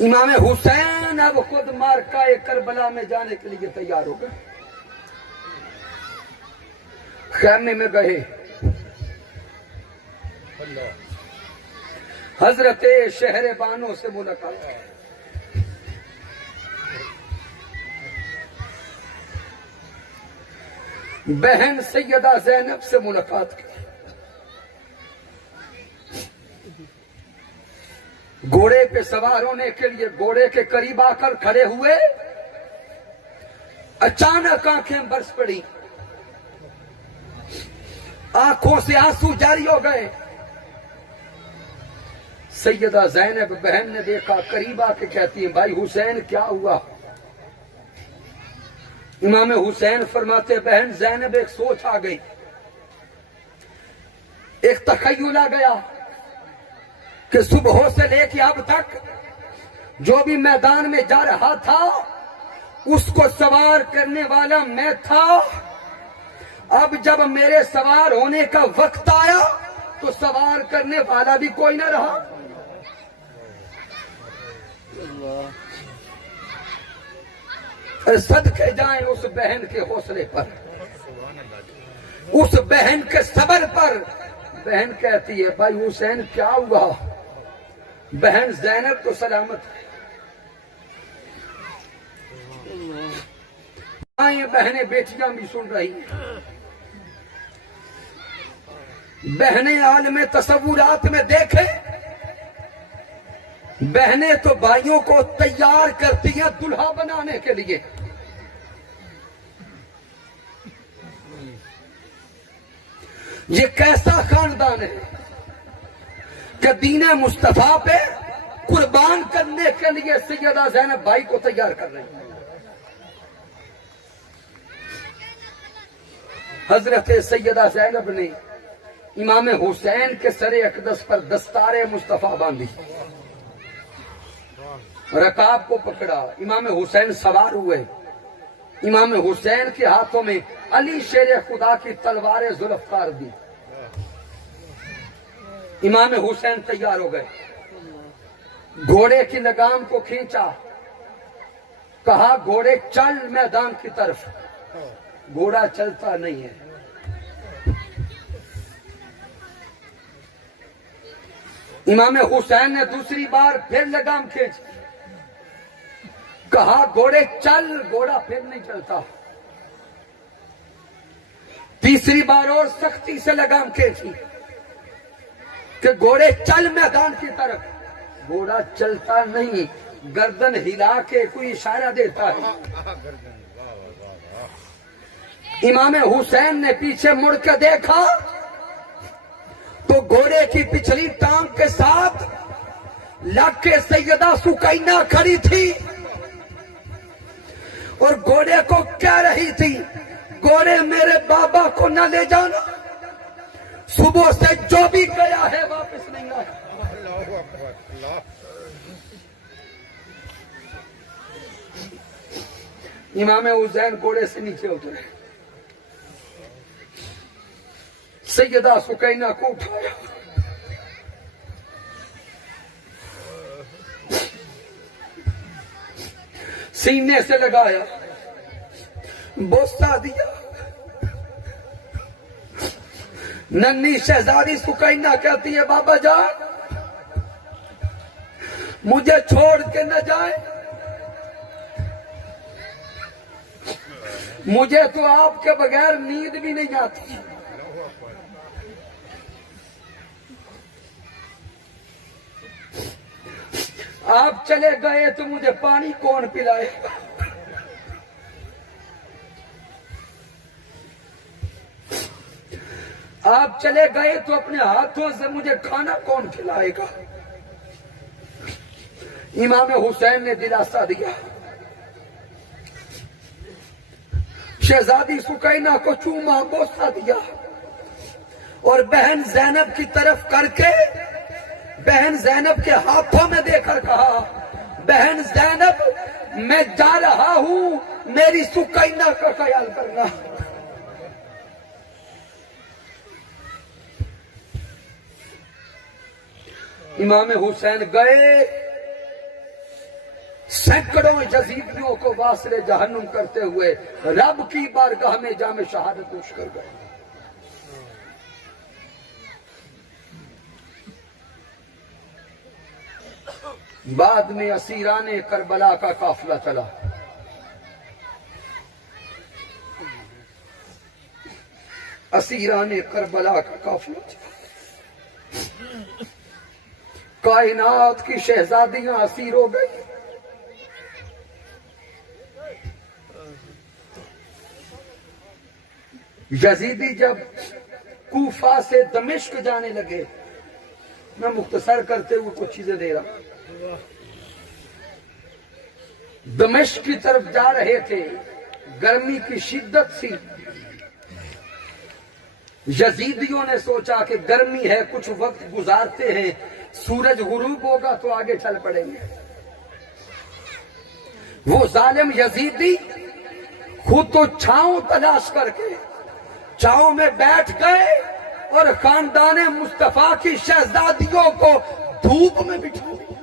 इमाम हुसैन अब खुद मारका करबला में जाने के लिए तैयार हो गए। खैमे में गए, हजरत शहर बानो से मुलाकात। बहन सैयदा ज़ैनब से मुलाकात की। घोड़े पे सवार होने के लिए घोड़े के करीब आकर खड़े हुए, अचानक आंखें बरस पड़ी, आंखों से आंसू जारी हो गए। सैयदा ज़ैनब बहन ने देखा, करीब आके कहती है, भाई हुसैन क्या हुआ? इमाम हुसैन फरमाते, बहन ज़ैनब एक सोच आ गई, एक तखय्युल आ गया कि सुबह से लेके अब तक जो भी मैदान में जा रहा था उसको सवार करने वाला मैं था। अब जब मेरे सवार होने का वक्त आया तो सवार करने वाला भी कोई ना रहा। सदके जाएं उस बहन के हौसले पर, उस बहन के सब्र पर। बहन कहती है, भाई हुसैन क्या हुआ? बहन ज़ैनब तो सलामत है। ये बहनें बेटियां भी सुन रही हैं। बहनें आलम तसव्वुरात में देखे, बहनें तो भाइयों को तैयार करती हैं दुल्हा बनाने के लिए। ये कैसा खानदान है कि दीन मुस्तफा पे कुर्बान करने के लिए सैयदा ज़ैनब भाई को तैयार कर रही है। हजरत सैयदा ज़ैनब ने इमाम हुसैन के सरे अक़दस पर दस्तारे मुस्तफा बांधी, रकाब को पकड़ा। इमाम हुसैन सवार हुए। इमाम हुसैन के हाथों में अली शेर खुदा की तलवार जुल्फ़कार दी। इमाम हुसैन तैयार हो गए, घोड़े की लगाम को खींचा, कहा घोड़े चल मैदान की तरफ। घोड़ा चलता नहीं है। इमाम हुसैन ने दूसरी बार फिर लगाम खींची, कहा घोड़े चल, घोड़ा फिर नहीं चलता। तीसरी बार और सख्ती से लगाम खींची कि घोड़े चल मैदान की तरफ। घोड़ा चलता नहीं, गर्दन हिला के कोई इशारा देता है। इमाम हुसैन ने पीछे मुड़ के देखा तो घोड़े की पिछली टांग के साथ लग के सैयदा सुकैना खड़ी थी और घोड़े को कह रही थी, घोड़े मेरे बाबा को न ले जाना, सुबह से जो भी गया है वापस नहीं आया। इमाम हुसैन घोड़े से नीचे उतरे, सैयदा सुकैना को उठाया, सीने से लगाया, बोसा दिया। नन्ही शहजादी सुकैना कहती है, बाबा जान मुझे छोड़ के न जाए, मुझे तो आपके बगैर नींद भी नहीं आती। आप चले गए तो मुझे पानी कौन पिलाएगा? आप चले गए तो अपने हाथों से मुझे खाना कौन खिलाएगा? इमाम हुसैन ने दिलासा दिया, शहजादी सुकैना को चूमा, बोसा दिया और बहन ज़ैनब की तरफ करके बहन ज़ैनब के हाथों में देकर कहा, बहन ज़ैनब मैं जा रहा हूं, मेरी सुकैना का ख्याल करना। इमाम हुसैन गए, सैकड़ों यजीदियों को वासले जहन्नुम करते हुए रब की बारगाह में जामे शहादत नोश कर गए। बाद में असीराने करबला का काफिला चला। असीराने करबला का काफिला चला। कायनात की शहजादियां असीर हो गई। यजीदी जब कूफा से दमिश्क जाने लगे, मैं मुख्तसर करते हुए कुछ चीजें दे रहा हूं। दमिश्क की तरफ जा रहे थे, गर्मी की शिद्दत सी। यजीदियों ने सोचा कि गर्मी है, कुछ वक्त गुजारते हैं, सूरज गुरूब होगा तो आगे चल पड़ेंगे। वो जालिम यजीदी खुद तो छांव तलाश करके छांव में बैठ गए और खानदाने मुस्तफा की शहजादियों को धूप में बिठा दिया।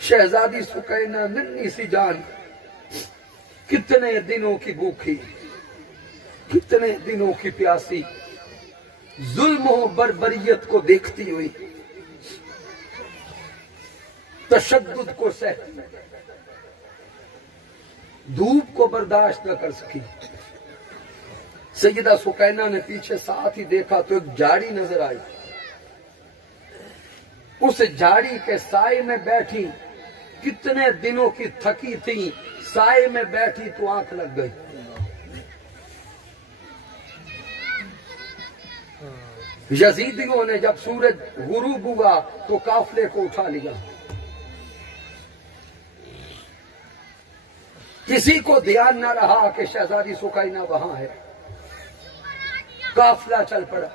शहजादी सुकैना नन्ही सी जान, कितने दिनों की भूखी, कितने दिनों की प्यासी, जुल्म और बर्बरियत को देखती हुई, तशद्दुद को सहती, धूप को बर्दाश्त न कर सकी। सैयदा सुकैना ने पीछे साथ ही देखा तो एक झाड़ी नजर आई। उस झाड़ी के साए में बैठी, कितने दिनों की थकी थी, साए में बैठी तो आंख लग गई। यजीदियों ने जब सूरज गुरूब हुआ तो काफले को उठा लिया। किसी को ध्यान न रहा कि शहजादी सुकैना वहां है। काफला चल पड़ा।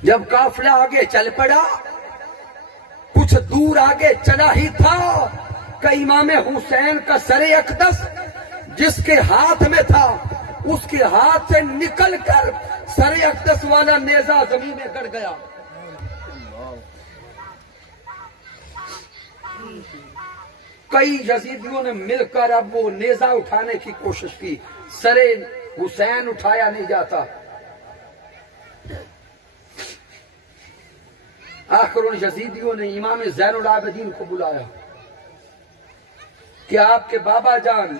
जब काफला आगे चल पड़ा, कुछ दूर आगे चला ही था कि इमाम हुसैन का सरे अकदस जिसके हाथ में था, उसके हाथ से निकलकर सरे अकदस वाला नेजा जमीन में गड़ गया। कई यजीदियों ने मिलकर अब वो नेजा उठाने की कोशिश की। सरे हुसैन उठाया नहीं जाता। आखिर उन यजीदियों ने इमाम ज़ैनुल आबिदीन को बुलाया कि आपके बाबा जान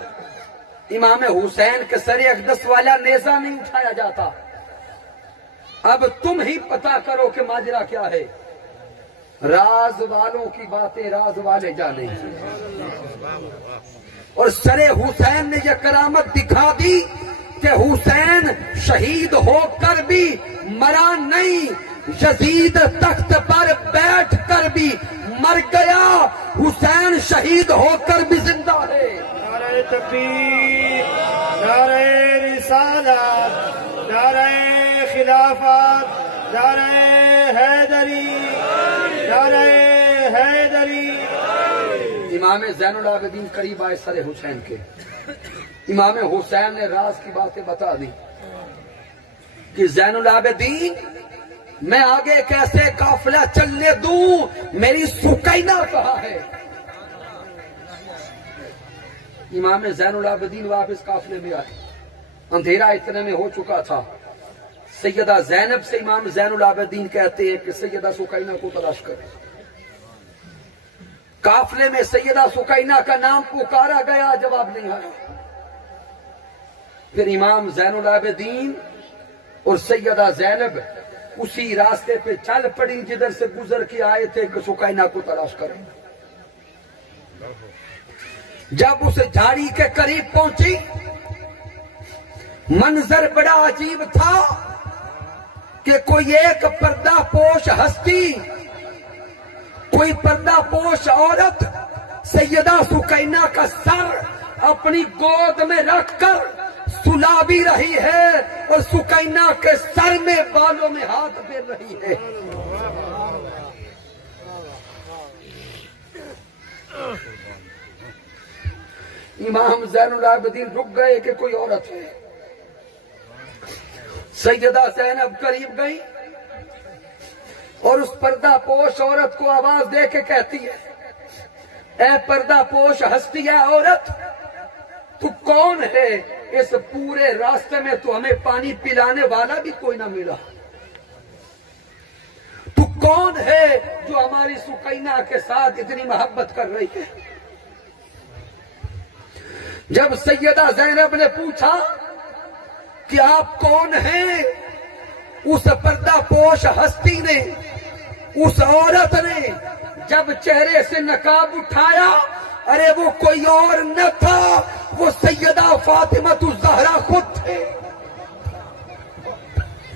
इमाम हुसैन के सरे अकदस वाला नेजा नहीं उठाया जाता, अब तुम ही पता करो कि माजरा क्या है। राज वालों की बातें राज वाले जाने। और सरे हुसैन ने यह करामत दिखा दी कि हुसैन शहीद होकर भी मरा नहीं, यजीद तख्त पर बैठ कर भी मर गया, हुसैन शहीद होकर भी जिंदा है। नारे तकबीर, नारे रिसालत, नारे खिलाफत, नारे हैदरी, नारे हैदरी। इमाम ज़ैनुल आबिदीन करीब आए सरे हुसैन के। इमाम हुसैन ने राज की बातें बता दी कि ज़ैनुल आबिदीन, मैं आगे कैसे काफिला चलने दूं, मेरी सुकैना कहाँ है। इमाम ज़ैनुल आबिदीन वापस काफिले में आए। अंधेरा इतने में हो चुका था। सैयदा ज़ैनब से इमाम ज़ैनुल आबिदीन कहते हैं कि सैयदा सुकैना को तलाश करें। काफिले में सैयदा सुकैना का नाम पुकारा गया, जवाब नहीं आया। फिर इमाम ज़ैनुल आबिदीन और सैयदा ज़ैनब उसी रास्ते पे चल पड़ी जिधर से गुजर के आए थे कि सुकैना को तलाश करें। जब उस झाड़ी के करीब पहुंची, मंजर बड़ा अजीब था कि कोई एक पर्दापोश हस्ती, कोई पर्दापोश औरत सैयदा सुकैना का सर अपनी गोद में रखकर सुला भी रही है और सुकैना के सर में बालों में हाथ फेर रही है। इमाम ज़ैनुल आबिदीन रुक गए कि कोई औरत है। सैयदा ज़ैनब करीब गई और उस पर्दापोश औरत को आवाज दे के कहती है, ए पर्दापोश हस्ती है औरत, तू कौन है? इस पूरे रास्ते में तो हमें पानी पिलाने वाला भी कोई ना मिला। तू कौन है जो हमारी सुकैना के साथ इतनी मोहब्बत कर रही है? जब सैयदा ज़ैनब ने पूछा कि आप कौन हैं, उस पर्दापोश हस्ती ने, उस औरत ने जब चेहरे से नकाब उठाया, अरे वो कोई और न था, वो सैयदा फातिमा ज़हरा खुद थे।